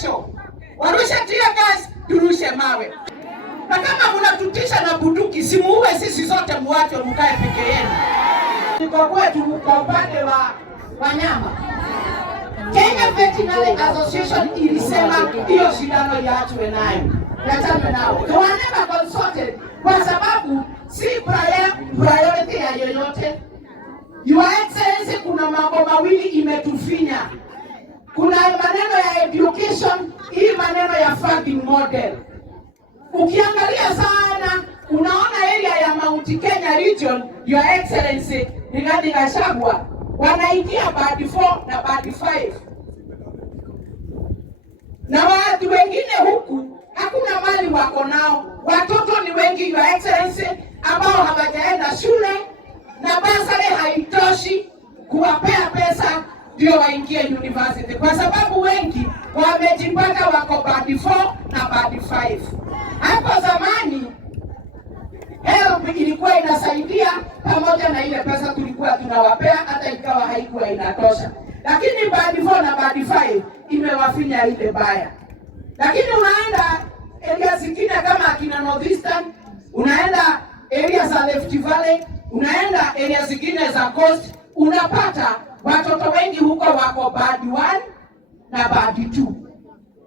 kesho warushe tear gas, turushe mawe. Na kama mnatutisha na bunduki, simuue sisi zote, muache mkae peke yenu. Niko kwetu kwa upande wa wanyama. Kenya Veterinary Association ilisema hiyo shindano yaachwe nayo. Yachane nao. They were never consulted kwa sababu si priority ya yoyote. Your Excellency, kuna mambo mawili imetufinya. Kuna maneno ya education, hii maneno ya funding model. Ukiangalia sana, unaona area ya Mount Kenya region, Your Excellency, Rigathi Gachagua, wanaingia band 4 na band 5. Na watu wengine huku, hakuna mali wako nao. Watoto ni wengi, Your Excellency, ambao hawajaenda shule, na basari haitoshi kuwapea pesa ndio waingie university. Kwa sababu wengi wamejipata wako band 4 na band 5. Hapo zamani help ilikuwa inasaidia pamoja na ile pesa tulikuwa tunawapea, hata ikawa haikuwa inatosha. Lakini band 4 na band 5 imewafinya ile baya. Lakini unaenda area zingine kama akina Northeastern, unaenda area za Rift Valley, unaenda area zingine za Coast, unapata watoto wengi huko wako band 1 na band 2.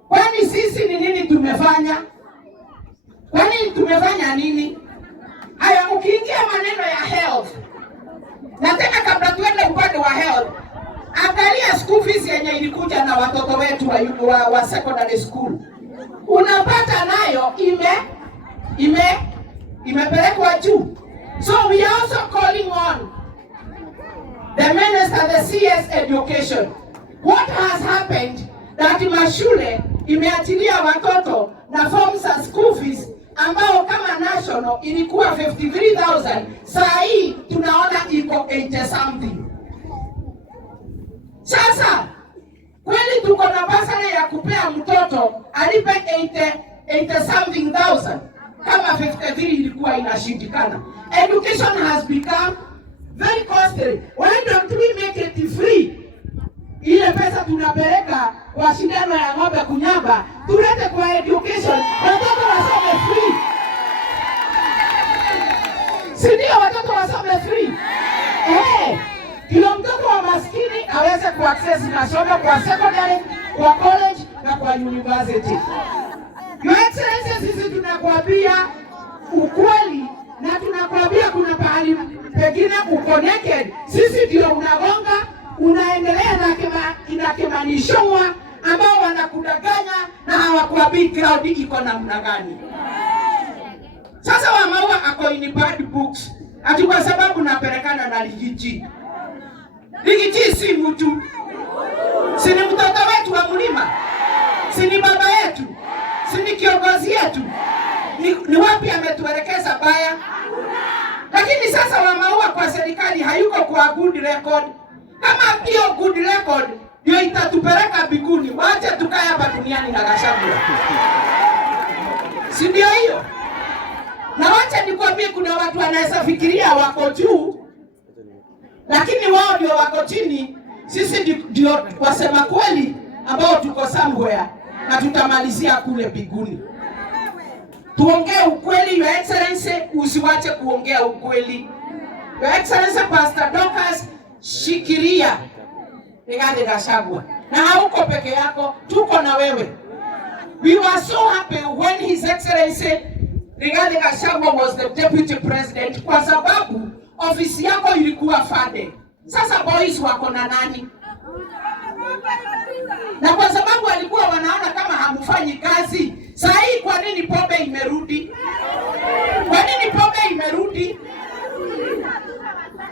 Kwani sisi ni nini tumefanya? Kwani tumefanya nini? Haya, ukiingia maneno ya health, na tena kabla tuende upande wa health, angalia school fees yenye ilikuja na watoto wetu wa secondary school. Unapata nayo imepelekwa juu. So we are also calling on the Minister, the CS Education. What has happened that mashule imeachilia watoto na forms za school fees ambao kama national ilikuwa 53,000, saa hii tunaona iko 80 something. Sasa kweli tuko na basari ya kupea mtoto alipe 80 something thousand kama 53 ilikuwa inashindikana. Education has become very costly. Why don't we make it free? Ile pesa tunapeleka kwa shindano ya ng'ombe kunyamba, tulete kwa education, watoto wasome free. Si ndio watoto wasome free? Kila mtoto wa maskini aweze kuaccess masomo kwa secondary, kwa college na kwa university. Your Excellency, sisi tunakuambia ukweli na tunakuambia kuna pahali pengine uconnected. Sisi ndio unagonga, unaendelea na kimanishwa ambao wanakudanganya na hawakuambii crowd iko namna gani. Sasa Wamaua ako in bad books ati kwa sababu napelekana na Rigiji. Rigiji si mtu, si ni mtoto wetu wa mlima, si ni baba yetu, si ni kiongozi yetu. Ni wapi ametuelekeza baya? Lakini sasa Wamaua kwa serikali hayuko kwa good record. Kama hiyo good record ndio itatupeleka mbinguni, wacha tukae hapa duniani na Gachagua. Si ndio hiyo? Na wacha nikwambie, kuna watu wanaweza fikiria wako juu, lakini wao ndio wako chini. Sisi ndio wasema kweli ambao tuko somewhere na tutamalizia kule mbinguni. Tuongee ukweli, Your Excellency, usiwache kuongea ukweli. Your Excellency, Pastor Dorcas, shikilia Rigathi Gachagua. Na hauko peke yako, tuko na wewe. We were so happy when His Excellency Rigathi Gachagua was the Deputy President kwa sababu ofisi yako ilikuwa funded. Sasa boys wako na nani? Na kwa sababu walikuwa wanaona kama hamfanyi kazi, saa hii kwa nini pombe imerudi? Kwa nini pombe imerudi?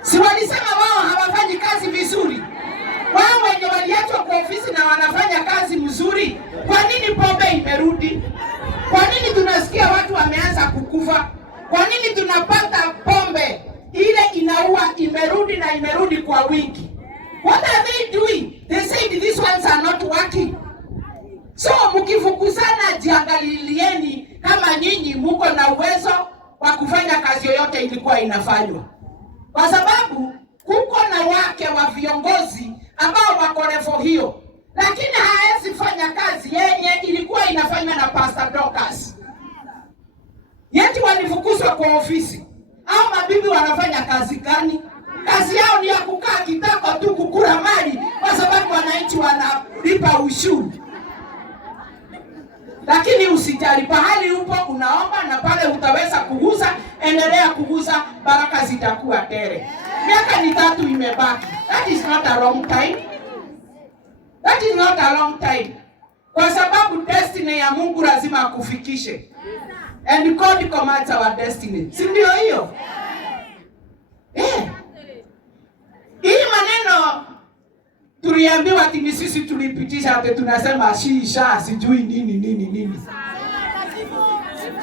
Si walisema wao hawafanyi kazi vizuri? Wao wenye waliachwa kwa ofisi na wanafanya kazi mzuri, kwa nini pombe imerudi? Kwa nini tunasikia watu wameanza kukufa? Kwa nini tunapata pombe ile inaua imerudi na imerudi kwa wingi? What are they doing? They said these ones are not working. So mkifukuzana, jiangalieni kama nyinyi muko na uwezo wa kufanya kazi yoyote ilikuwa inafanywa. Kwa sababu kuko na wake wa viongozi ambao wako level hiyo, lakini hawezi fanya kazi yenye wanafanya na Pastor Dorcas. Yeti walifukuzwa kwa ofisi. Hao mabibi wanafanya kazi gani? Kazi yao ni ya kukaa kitako tu kukula mali kwa sababu wananchi wanalipa ushuru. Lakini usijali, pahali upo unaomba na pale utaweza kuguza, endelea kuguza, baraka zitakuwa tele. Miaka ni 3 imebaki. That is not a long time. That is not a long time. Kwa sababu destiny ya Mungu lazima akufikishe. And God commands our destiny. Si ndio hiyo? Hii maneno tuliambiwa ati sisi tulipitisha ati tunasema shisha sijui nini.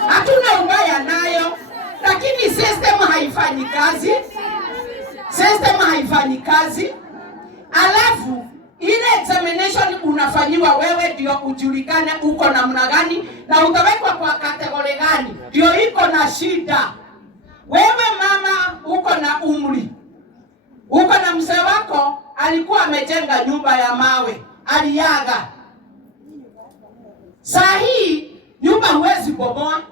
Hatuna ubaya nayo, lakini system haifanyi kazi. System haifanyi kazi. Alafu ile examination unafanyiwa wewe ndio ujulikane uko namna gani na utawekwa kwa kategori gani. Ndio iko na shida. Wewe mama uko na umri. Uko na mzee wako alikuwa amejenga nyumba ya mawe, aliaga. Saa hii nyumba huwezi bomoa,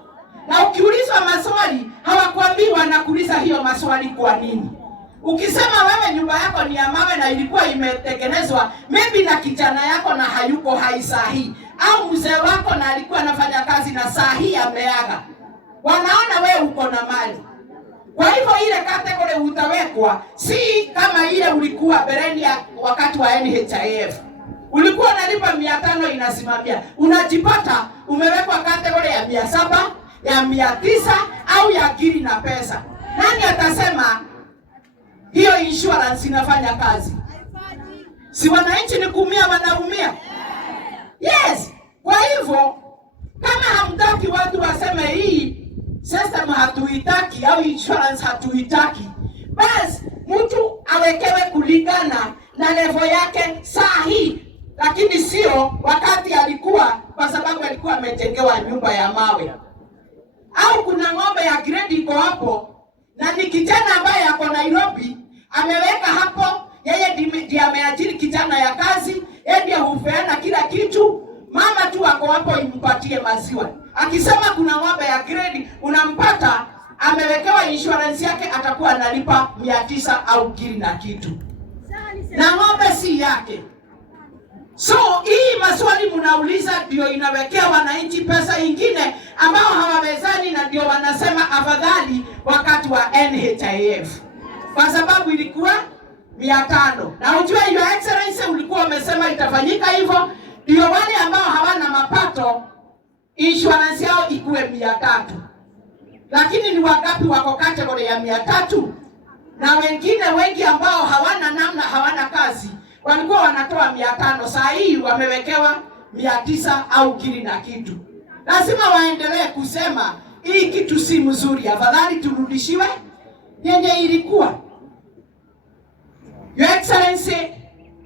na ukiulizwa maswali hawakwambii wanakuuliza hiyo maswali kwa nini. Ukisema wewe nyumba yako ni ya mawe na ilikuwa imetengenezwa maybe na kijana yako na hayuko hai saa hii, au mzee wako na alikuwa anafanya kazi na saa hii ameaga, wanaona wewe uko na mali. Kwa hivyo ile kategori utawekwa si kama ile ulikuwa bereni ya wakati wa NHIF. Ulikuwa unalipa 500 inasimamia. Unajipata umewekwa kategori ya 700, ya 900 au ya giri na pesa. Nani atasema hiyo insurance inafanya kazi? Si wananchi ni kuumia wanaumia? Yes. Kwa hivyo kama hamtaki watu waseme hii system hatuitaki au insurance hatuitaki, basi mtu awekewe kulingana na level yake sahihi, lakini sio wakati alikuwa, kwa sababu alikuwa amejengewa nyumba ya mawe. Au kuna ng'ombe ya grade iko hapo na ni kijana ambaye ako Nairobi ameweka hapo, yeye ndiye ameajiri kijana ya kazi, yeye ndiye hupeana kila kitu, mama tu ako hapo impatie maziwa. Akisema kuna ng'ombe ya grade unampata amewekewa insurance yake, atakuwa analipa 900 au giri na kitu, na ng'ombe si yake. So hii maswali mnauliza ndio inawekea wananchi pesa ingine ambao hawawezani, na ndio wanasema afadhali wakati wa NHIF kwa sababu ilikuwa 500. Na unajua Your Excellency ulikuwa umesema itafanyika hivyo ndio wale ambao hawana mapato insurance yao ikuwe 300. Lakini ni wangapi wako kategori ya 300? Na wengine wengi ambao hawana namna, hawana kazi, walikuwa wanatoa 500, saa hii wamewekewa 900 au giri na kitu. Lazima waendelee kusema hii kitu si mzuri, afadhali turudishiwe yenye ilikuwa. Your Excellency,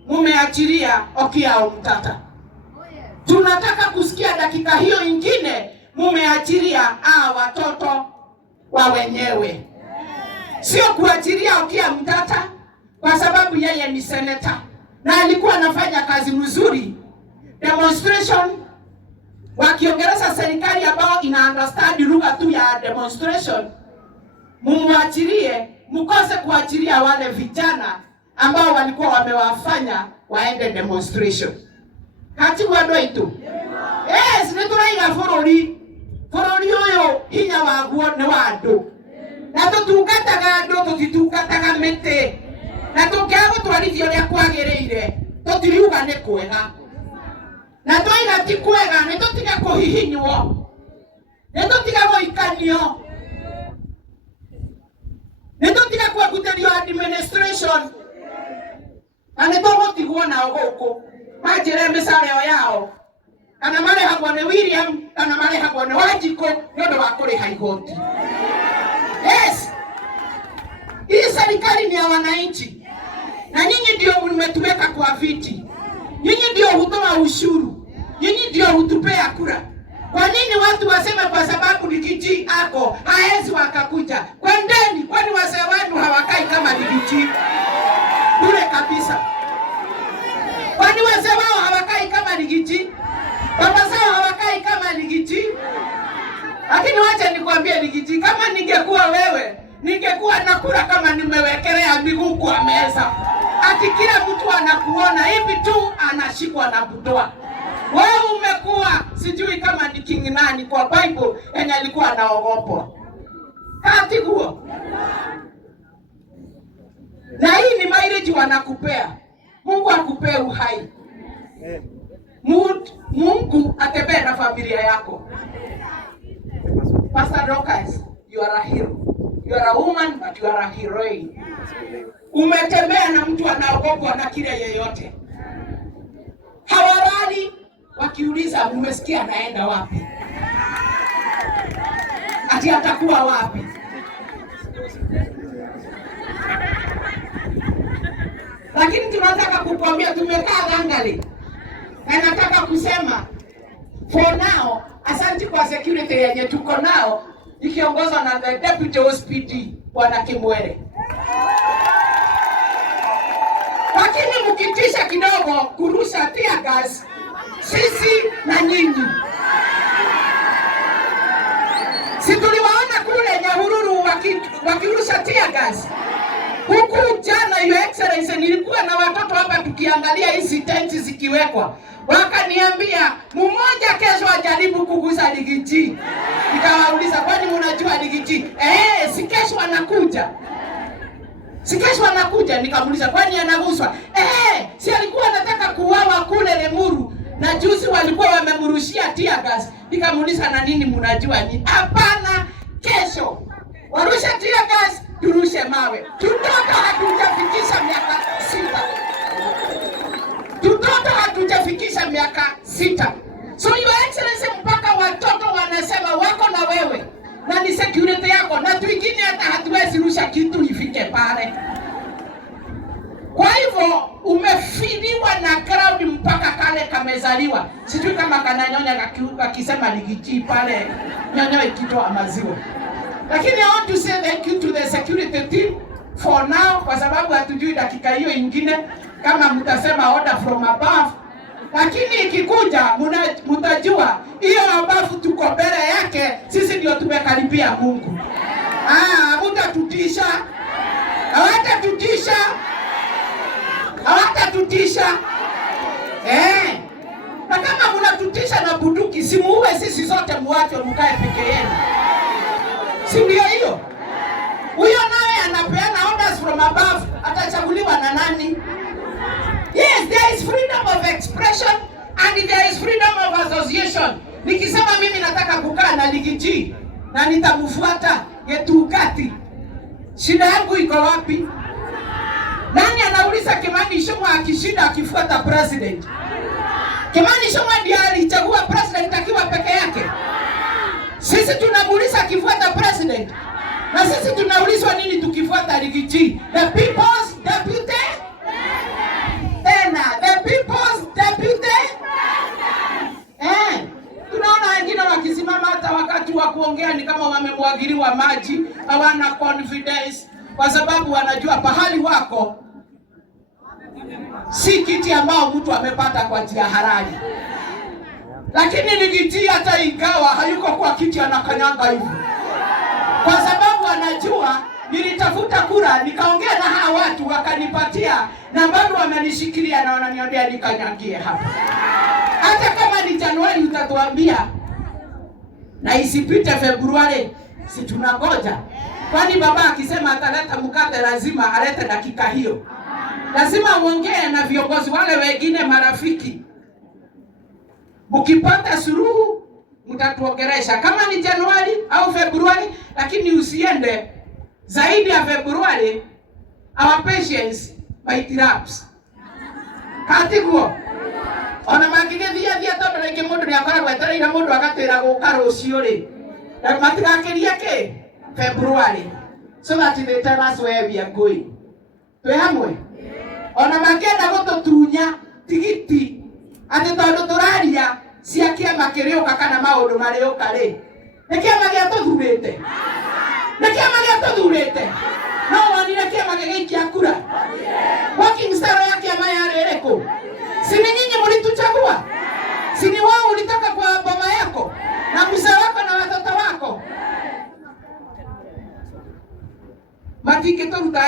mumeachiria Okiya Omtata. Tunataka kusikia dakika hiyo ingine mumeachiria watoto wa wenyewe. Sio kuachiria Okiya Omtata kwa sababu yeye ni senator na alikuwa anafanya kazi mzuri. Demonstration wakiongeleza serikali ambao ina understand lugha tu ya demonstration, mumuachirie, mkose kuachiria wale vijana ambao walikuwa wamewafanya waende demonstration. Hati wado itu. Yes, nituraina forori oyo hinya waguo ne wado. Na tutungataga andu tutitungataga mete. Na tungiago twarithio ria kwagereire, tutiriuga ni kwega. Na twaina ti kwega, ni tutiga kuhihinywo. Ni tutiga goikanio. Ni tutiga kuaguterio administration. Ane togo tigwo na ogoko. Majire misareo yao. Kana mare hagwa ne William, kana mare hagwa ne Wanjiko, nyondo wakore haigoti. Yes. Hii serikali ni ya wananchi. Na nyinyi ndio mmetuweka kwa viti. Nyinyi ndio hutoa ushuru. Nyinyi ndio hutupea kura. Kwa nini watu waseme kwa sababu Ligiji ako haezi wakakuja? Kwendeni, kwani wazee wenu hawakai kama Ligiji? Bure kabisa. Kwani wazee wao hawakai kama Ligiji? Baba zao hawakai kama ningekuwa wewe, ningekuwa nakula kama nimewekelea miguu kwa meza. Ati kila mtu anakuona hivi tu anashikwa na butoa. Wewe umekuwa sijui kama ni king nani kwa Bible yenye alikuwa anaogopwa. Kati huo. Na hii ni mileage wanakupea. Mungu akupee uhai. Mungu atembee na familia yako. Pastor Dorcas, you are a hero. You are a woman but you are a heroine. Umetembea na mtu anaogopwa na kile yeyote. Hawalali wakiuliza umesikia anaenda wapi? Ati atakuwa wapi? Lakini tunataka kukwambia tumekaa gangari. Na nataka kusema for now, asante kwa security yenye tuko nao ikiongozwa na the deputy OSPD Bwana Kimwere. Lakini mkitisha kidogo kurusha tear gas sisi na nyinyi. Si tuliwaona kule Nyahururu wakirusha tear gas. Huku jana Your Excellency nilikuwa na watoto hapa tukiangalia hizi tenti zikiwekwa. Wakaniambia mmoja kesho ajaribu kugusa Ligiji. Nikawauliza kwani mnajua Ligiji? Si kesho anakuja. Si kesho anakuja. Nikamuuliza kwani anaguswa? Si alikuwa anataka kuuawa kule Lemuru na juzi walikuwa wamemrushia tear gas. Nikamuuliza na nini mnajua ni? Hapana, kesho warusha tear gas, turushe mawe. Tutoto hatujafikisha miaka 6. Tutoto hatujafikisha miaka 6. So Your Excellency mpaka watoto wanasema wako na wewe. Na ni security yako. Na tuingine hata hatuwezi rusha kitu ifike pale. Kwa hivyo umefiliwa na crowd mpaka kale kamezaliwa. Sijui kama kananyonya akisema Ligiji pale nyonyo ikitoa maziwa. Lakini I want to say thank you to the security team for now kwa sababu hatujui dakika hiyo ingine kama mtasema order from above. Lakini ikikuja mtajua hiyo above tuko mbele yake, sisi ndio tumekaribia Mungu. Mtatutisha. Hawatatutisha. Hawatatutisha. Na kama mnatutisha na bunduki simuue sisi zote muache mkae peke yenu. Si ndio hiyo? Huyo naye anapeana orders from above, atachaguliwa na nani? Yes, there is freedom of expression and there is freedom of association. Nikisema mimi nataka kukaa na Ligiji na nitamfuata Getugati, shida yangu iko wapi? Nani anauliza Kimani Ichung'wah akishinda akifuata president? Kimani Ichung'wah ndiye alichagua president akiwa peke yake. Sisi tunamuuliza akifuata president. Na sisi tunaulizwa nini tukifuata Ligiji? The people's deputy? The people's deputy? Tunaona wengine wakisimama hata wakati wa kuongea ni kama wamemwagiliwa maji, hawana confidence kwa sababu wanajua pahali wako si kiti ambao mtu amepata kwa njia halali. Lakini Ligiji hata ingawa hayuko kwa kiti anakanyanga hivi. Kwa sababu anajua nilitafuta kura nikaongea na hawa watu wakanipatia na bado wamenishikilia na wananiambia nikanyagie hapa. Hata kama ni Januari utatuambia na isipite Februari, si tunangoja. Kwani baba akisema ataleta mkate lazima alete dakika hiyo. Lazima uongee na viongozi wale wengine marafiki. Mkipata suluhu mtatuongelesha kama ni Januari au Februari, lakini usiende zaidi ya Februari. Our patience might lapse. Katiguo ona magigethia tondu rĩngĩ mũndũ nĩ akoragwo etereire mũndũ agatwĩra gũka rũciũ rĩ, na matigakeria kĩ February so that they tell us where we are going. Twĩ hamwe ona mangĩenda gũtũtunya tigiti atĩ tondũ tũraria cia kĩama kĩrĩũka kana maũndũ marĩũka rĩ, nĩ kĩama gĩatũthurĩte. Nĩ kĩama gĩatũthurĩte. No wonire kĩama gĩgĩikia kura? Working style ya kĩama yarĩ ĩrĩkũ? Si ni nyinyi mlituchagua? Si ni wao ulitaka kwa baba yako na mzee wako na watoto wako?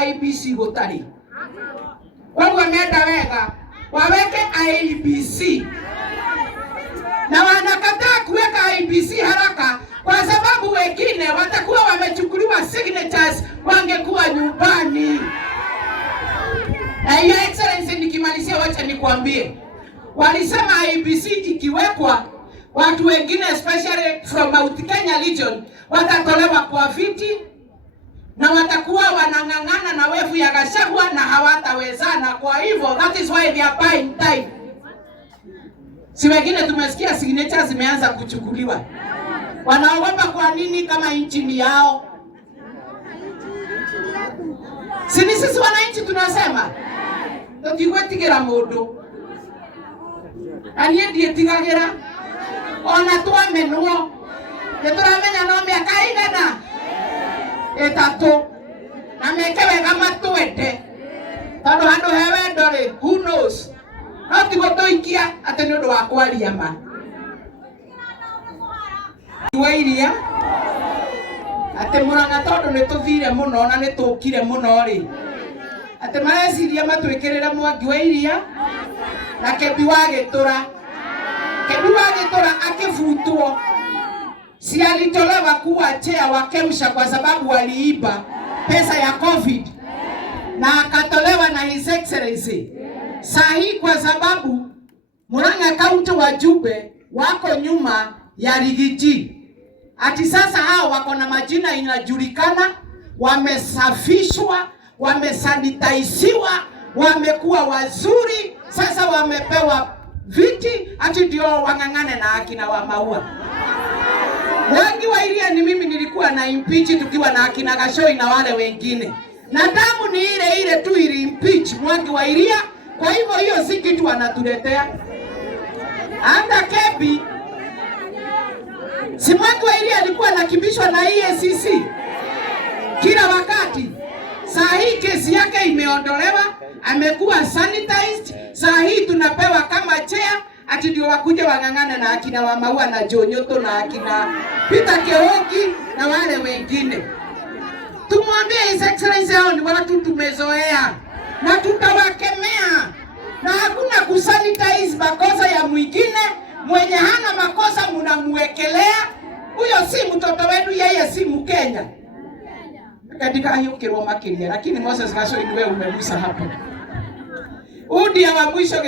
IEBC gutari. Kwa menda wega waweke IEBC. Na wanakataa kuweka IEBC haraka kwa sababu wengine watakuwa wamechukuliwa signatures wangekuwa nyumbani. Your Excellency, nikimalizia wacha nikwambie. Walisema IEBC ikiwekwa watu wengine especially from Mount Kenya region watatolewa kwa viti na watakuwa wanang'ang'ana na wevu ya Gachagua na hawatawezana. Kwa hivyo that is why they are buying time. Si wengine tumesikia signatures zimeanza kuchukuliwa. Wanaogopa kwa nini kama nchi ni yao? Si ni sisi wananchi tunasema tutigwetigera mundu. Anie ndietigagira ona twamenwo. Nituramenya no miaka igana 3 na meke wega matwende. Tondu handu he wendo ri, who knows? No tigo tuikia ati ni undu wa kwaria ma. Iria ati Murang'a tondu ni tuthire muno na ni tukire muno ri. Ati mareciria matwikirira Mwangi wa Iria na Kĩmbi wa Gĩtũra. Kĩmbi wa Gĩtũra akifutwo. Si alitolewa kuwa chair wa Kemsha kwa sababu waliiba pesa ya COVID na akatolewa na His Excellency. Sahi kwa sababu Murang'a County wajumbe wako nyuma ya Rigiji. Ati sasa hao wako na majina inajulikana, wamesafishwa, wamesanitiziwa, wamekuwa wazuri, sasa wamepewa viti ati ndio wang'ang'ane na akina wa Maua. Mwangi wa Iria ni mimi nilikuwa na impeach tukiwa na akina Gachoi na wale wengine. Na damu ni ile tu ili impeach Mwangi wa Iria, kwa hivyo hiyo si kitu wanatuletea. Anda Kĩmbi, si Mwangi wa Iria alikuwa anakimbishwa na EACC kila wakati. Saa hii kesi yake imeondolewa, amekuwa sanitized. Saa hii tunapewa kama chair ati ndio wakuje wang'ang'ane na akina wa Maua na Jonyoto na akina Peter Keoki na wale wengine. Tumwambie His Excellency hao ni watu tumezoea na tutawakemea, na hakuna kusanitize makosa ya mwingine. Mwenye hana makosa mnamuwekelea. Huyo si mtoto wenu, yeye si Mkenya. Katika hiyo kiroma kilia, lakini Moses Gachoi wewe umegusa hapo. Udi wa mwisho